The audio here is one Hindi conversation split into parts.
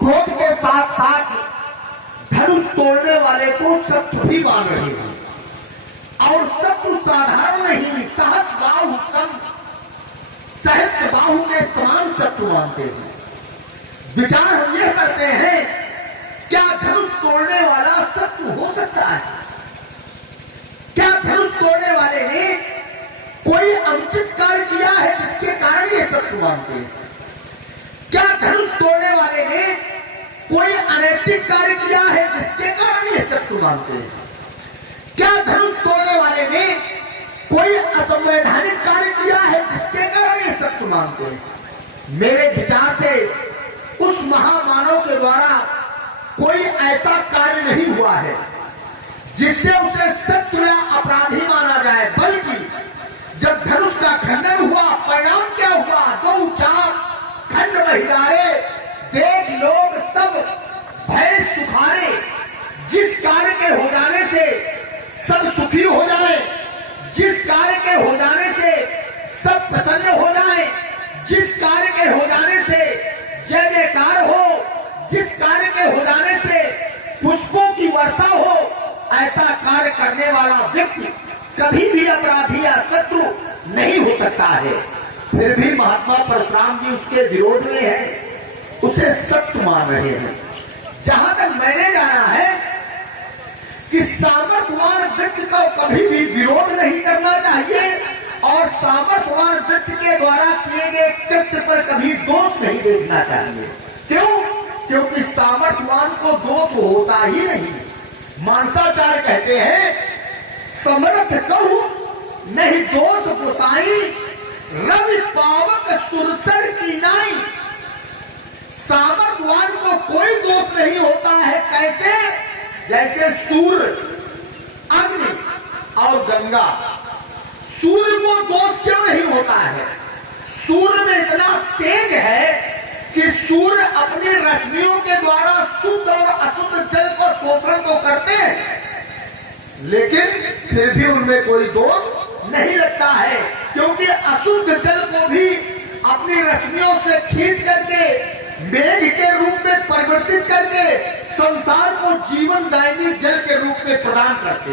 क्रोध के साथ साथ धनुष तोड़ने वाले को शत्रु भी मान रहे हैं। और शत्रु साधारण नहीं, सहस्र बाहु सम सहस्त्र बाहु के समान शत्रु मानते हैं। विचार हम यह करते हैं, क्या धनुष तोड़ने वाला शत्रु हो सकता है? क्या धनुष तोड़ने वाले ने कोई अनुचित कार्य किया है जिसके कारण ये शत्रु मानते हैं? क्या धनुष तोड़ने वाले ने कोई अनैतिक कार्य किया है जिसके कारण ये शत्रु मानते हैं? क्या धनुष तोड़ने वाले ने कोई असंवैधानिक कार्य किया है जिसके कारण ये शत्रु मानते हैं? मेरे विचार से उस महामानव के द्वारा कोई ऐसा कार्य नहीं हुआ है जिससे उसे शत्रु या अपराधी माना जाए, बल्कि जब धनुष का खंडन हुआ, परिणाम क्या हुआ? दो चाप खंड महिलारे, देख लोग सब भय सुखारे। जिस कार्य के हो जाने से सब सुखी हो जाए, जिस कार्य के हो जाने से सब प्रसन्न हो जाए, जिस कार्य के हो जाने से जय जयकार हो, जिस कार्य के हो जाने से पुष्पों की वर्षा हो, ऐसा कार्य करने वाला व्यक्ति कभी भी अपराधी या शत्रु नहीं हो सकता है। फिर भी महात्मा परशुराम जी उसके विरोध में है, उसे शत्रु मान रहे हैं। जहां तक मैंने जाना है कि सामर्थ्यवान व्यक्ति को कभी भी विरोध नहीं करना चाहिए और सामर्थ्यवान व्यक्ति के द्वारा किए गए कृत्य पर कभी दोष नहीं देखना चाहिए। क्यों? क्योंकि सामर्थ्यवान को दोष होता ही नहीं। मानसाचार्य कहते हैं, समर्थ कहूं नहीं दोष गोसाई, रवि पावक सुरसर की नाई। सामर्थ्यवान को कोई दोष नहीं होता है। कैसे? जैसे सूर्य, अग्नि और गंगा। सूर्य को दोष क्यों नहीं होता है? सूर्य में इतना तेज है कि सूर्य अपनी रश्मियों के द्वारा शुद्ध और अशुद्ध जल को शोषण तो करते हैं, लेकिन फिर भी उनमें कोई दोष नहीं लगता है, क्योंकि अशुद्ध जल को भी अपनी रश्मियों से खींच करके मेघ के रूप में परिवर्तित करके संसार को जीवनदायिनी जल के रूप में प्रदान करते।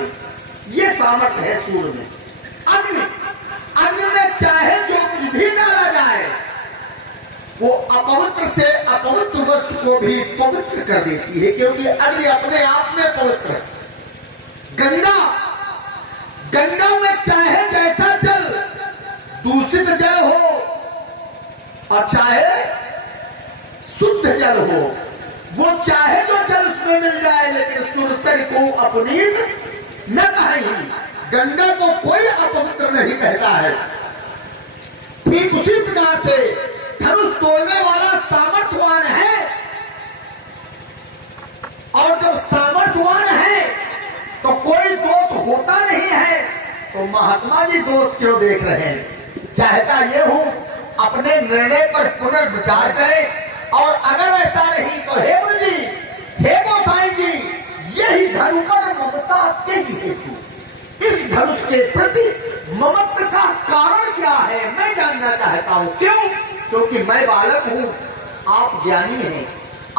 ये सामर्थ्य है सूर्य में। अग्नि में चाहे जो कुछ भी डाला जाए, वो अपवित्र से अपवित्र वस्तु को भी पवित्र कर देती है, क्योंकि अग्नि अपने आप में पवित्र है। गंगा में चाहे जैसा जल, दूषित जल हो और चाहे शुद्ध जल हो, वो चाहे जो जल उसमें मिल जाए, लेकिन सुरसर को अपनीत न कहीं। गंगा को कोई अपवित्र नहीं कहता है। ठीक उसी प्रकार से धनुष तोड़ने वाला सामर्थ्यवान है, और जब सामर्थ्यवान है तो कोई दोष होता नहीं है। तो महात्मा जी दोष क्यों देख रहे हैं? चाहता ये हूं अपने निर्णय पर पुनर्विचार करें, और अगर ऐसा नहीं तो हे गुरु जी, हे गोसाई जी, यही धनुष पर ममता के ही हेतु, इस धनुष के प्रति ममत्व का कारण क्या है मैं जानना चाहता हूं। क्यों? क्योंकि मैं बालक हूं, आप ज्ञानी हैं,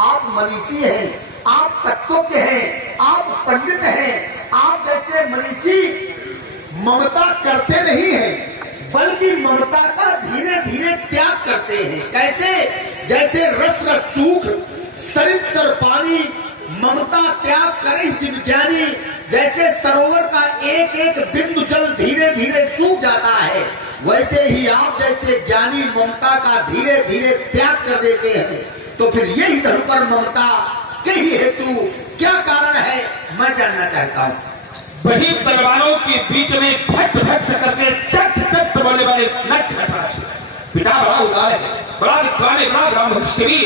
आप मनीषी हैं, आप तत्वज्ञ हैं, आप पंडित हैं। आप जैसे मनीषी ममता करते नहीं हैं, बल्कि ममता का धीरे धीरे त्याग करते हैं। कैसे? जैसे रस रस सूख, सरित सर पानी, ममता त्याग करें जीव ज्ञानी। जैसे सरोवर का एक एक बिंदु जल धीरे धीरे सूख जाता है, वैसे ही आप जैसे ज्ञानी ममता का धीरे धीरे त्याग कर देते हैं। तो फिर यही धर्म पर ममता के ही हेतु क्या कारण है मैं जानना चाहता हूँ। वही तलवारों के बीच में भट भट करके चट चट बोलने वाले पिता बड़ा उदार है, बड़ा विद्वान है, बड़ा ब्रह्मश्री,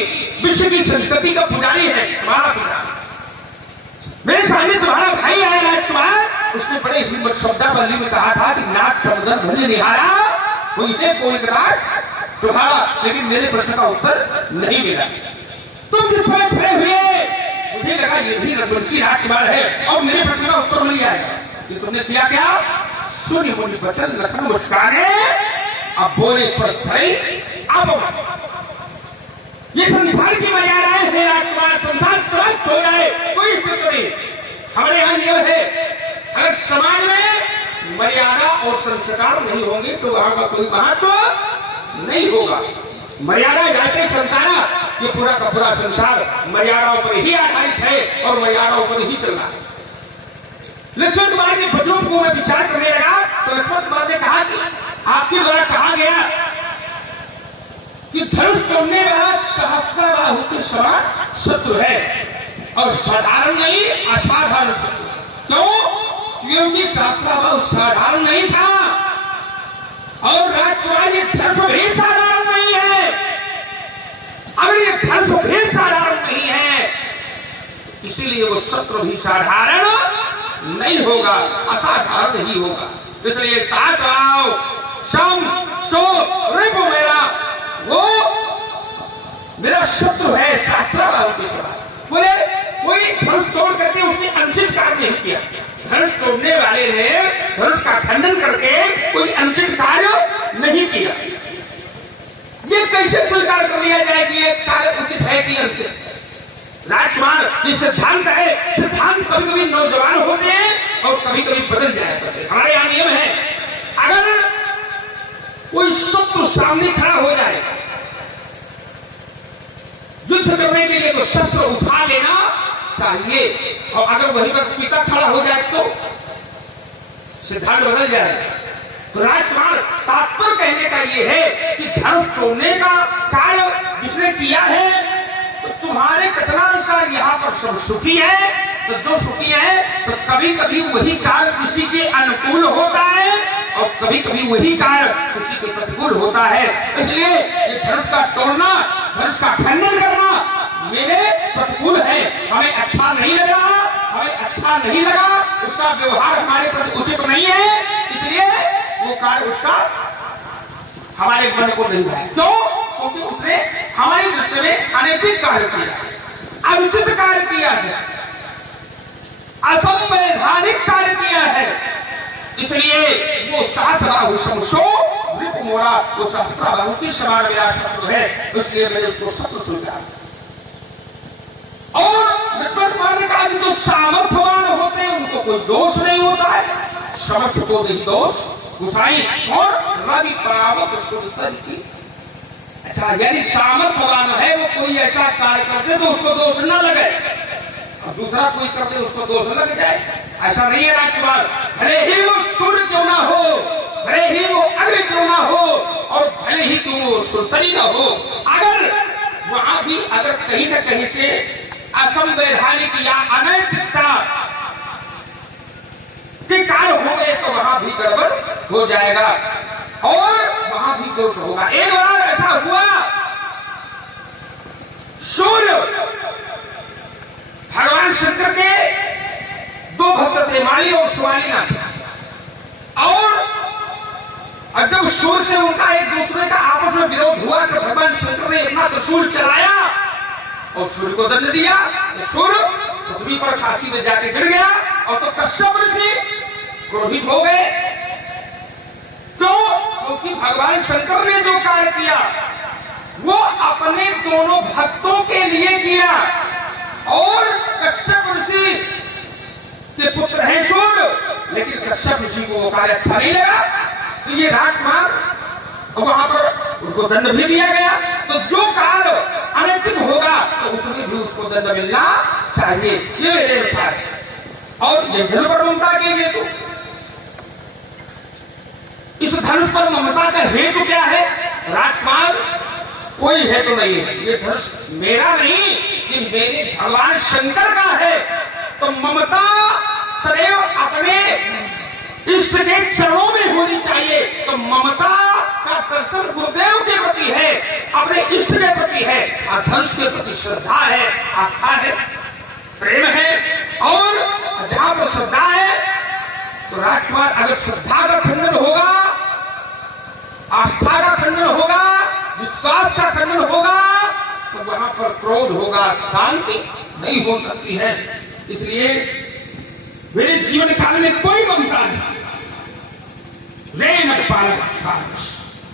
विश्व की संस्कृति का पुजारी है तुम्हारा पिता। मेरे सामने तुम्हारा भाई आया राजकुमार, उसने बड़े हिम्मत शब्दावली में कहा था कि नाथ समुद्र भले निहारा उनके कोई विराट तुम्हारा, लेकिन मेरे प्रश्न का उत्तर नहीं मिला। तुम जिस पर खड़े हुए मुझे लगा ये भी रघुवंशी राजकुमार है और मेरे प्रश्न का उत्तर मिल जाएगा कि तुमने किया क्या? सुन मुनि वचन लखन मुस्काने, अब बोले पर खड़े। अब ये संसार की मर्यादा है, हे राजकुमार, संसार समाप्त हो जाए, कोई फिक्र नहीं। हमारे यहां नियम है, अगर समाज में मर्यादा और संस्कार नहीं होंगे तो वहां का कोई महत्व नहीं होगा। मर्यादा जाते संसारा, ये पूरा का पूरा संसार मर्यादाओं पर ही आधारित है और मर्यादाओं पर ही चलना है। लक्ष्मण कुमार के बच्चों को मैं विचार करने लगा तो लक्ष्मण कुमार ने कहा कि आपके द्वारा कहा गया कि धनुष तोड़ने वाला सहस्राबाहु के समान शत्रु है और साधारण नहीं, असाधारण शत्रु। क्यों? क्योंकि सहस्राबाहु साधारण नहीं था और राजकुमार ये धनुष भी साधारण नहीं है। अगर ये धनुष भी साधारण नहीं है, इसीलिए वो शत्रु भी साधारण नहीं होगा, असाधारण ही होगा। इसलिए साथ आओ, सम सो रिपु मेरा शत्रु है सहस्राबाहु के समान। बोले कोई धनुष तोड़ करके उसने अनुचित कार्य नहीं किया। धनुष तोड़ने वाले ने धनुष का खंडन करके कोई अनुचित कार्य नहीं किया। ये कैसे स्वीकार कर लिया जाए कि ये कार्य उचित है कि अनुचित? राजकुमार, ये सिद्धांत है। सिद्धांत कभी कभी नौजवान होते हैं और कभी कभी बदल जाया करते हैं। हमारे यहां नियम है, अगर कोई शत्रु सामने खड़ा हो जाए युद्ध करने के लिए, तो शस्त्र उठा लेना चाहिए। और अगर वहीं पर पिता खड़ा हो जाए तो सिद्धांत बदल जाए। तो राजकुमार, तात्पर्य कहने का यह है कि धनुष तोड़ने का कार्य जिसने किया है, तो तुम्हारे कथनानुसार यहाँ पर सब सुखी है, तो जो सुखी है तो कभी कभी वही कार्य किसी के अनुकूल होता है और कभी कभी वही कार्य किसी के प्रतिकूल होता है। इसलिए ये धनुष का तोड़ना, धनुष का खंडन करना मेरे प्रतिकूल है, हमें अच्छा नहीं लगा, हमें अच्छा नहीं लगा, उसका व्यवहार हमारे प्रति उचित नहीं है, इसलिए वो कार्य उसका हमारे मन को नहीं है। क्यों? क्योंकि उसने हमारी दृष्टि में अनैतिक कार्य किया, अनुचित कार्य किया है, असंवैधानिक कार्य किया है। इसलिए वो सहस्राबाहु समसो रिपु मोरा, वो सहस्राबाहु की समान मेरा शत्रु है, इसलिए मैंने उसको शत्रु स्वीकार। और लक्ष्मण कुमार ने कहा कि जो सामर्थ्यवान होते हैं उनको कोई दोष नहीं होता है, समर्थ को नहीं दोष गुसाई और रवि परावत सुरसर की। अच्छा, यदि सामर्थ्यवान है वो कोई ऐसा कार्य करते तो उसको दोष न लगे और दूसरा कोई करते उसको दोष लग जाए, ऐसा नहीं है राजकुमार। भले ही वो सूर्य क्यों ना हो, भले ही वो अग्नि क्यों ना हो और भले ही तुम वो सुरसरी न हो, अगर वहां भी अगर कहीं न कहीं से असंवैधानिक या अनैतिकता के कार्य हो गए तो वहां भी गड़बड़ हो जाएगा और वहां भी दोष होगा। एक बार ऐसा हुआ, सूर्य भगवान शंकर के दो भक्त थे, माली और शिवालिनाथ, और जब सूर्य से उनका एक दूसरे का आपस में विरोध हुआ तो भगवान शंकर ने अपना त्रिशूल चलाया और सूर्य को दंड दिया। तो सूर्य पृथ्वी पर काशी में जाके गिर गया और तो कश्यप ऋषि क्रोधित हो गए। क्योंकि भगवान शंकर ने जो कार्य किया वो अपने दोनों भक्तों के लिए किया और कश्यप ऋषि के पुत्र हैं सूर्य, लेकिन कश्यप ऋषि को वो कार्य अच्छा नहीं लगा, तो ये राजकुमार वहां पर उनको दंड भी दिया गया। तो जो कार्य अनैतिक होगा तो उसमें भी उसको दंड मिलना चाहिए, ये मेरे विचार है। और ये धनुष पर ममता के हेतु, इस धनुष पर ममता का हेतु क्या है? राजकुमार, कोई हेतु नहीं है, ये धनुष मेरा नहीं, ये मेरे भगवान शंकर का है। तो ममता सदैव अपने इष्ट के चरणों में होनी चाहिए। तो ममता का दर्शन गुरुदेव के प्रति है, अपने इष्ट के प्रति है, और धनुष के प्रति श्रद्धा है, आस्था है, प्रेम है। और जहां पर श्रद्धा है तो राजकुमार, अगर श्रद्धा का खंडन होगा, आस्था का खंडन होगा, विश्वास का खंडन होगा, तो वहां पर क्रोध होगा, शांति नहीं हो सकती है। इसलिए मेरे जीवन काल में कोई ममता नहीं, रे मत पालन